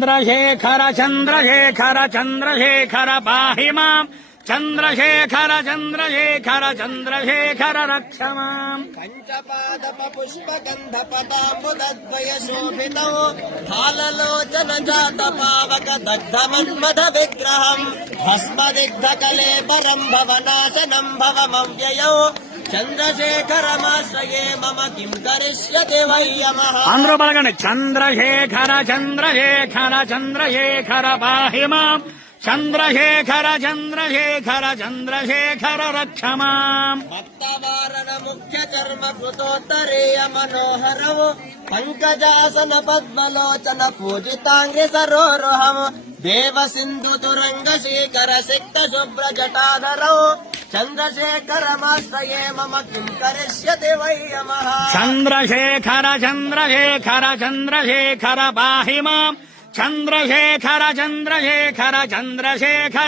चन्द्रशेखर चन्द्रशेखर चन्द्रशेखर पाहि माम् चन्द्रशेखर चन्द्रशेखर चन्द्रशेखर रक्ष माम् पञ्चपादपपुष्पगन्धपदाम्बुदद्वय शोभितौ फाललोचन जातपावक दग्धमन्मथ विग्रहम् भस्मदिग्धकले परम् भवनाशनम् भवमव्ययौ चन्द्रशेखरमाश्रये मम किं करिष्यति वै यमः अंद्रो बलगंడి चन्द्रशेखर चन्द्रशेखर चन्द्रशेखर पाहि माम् चन्द्रशेखर चन्द्रशेखर चन्द्रशेखर रक्ष माम् भक्तवारण मुख्य चर्म कृतोत्तरेय मनोहरौ पंकजासन पद्मलोचन पूजितांग्रि सरोरुहम् देव सिन्धु तुरंग शेखर सिक्त शुभ्र जटाधरौ चन्द्रशेखरमाश्रये मम किं करिष्यति वै यमः चन्द्रशेखर चन्द्रशेखर चन्द्रशेखर पाहि माम् चन्द्रशेखर चन्द्रशेखर चन्द्रशेखर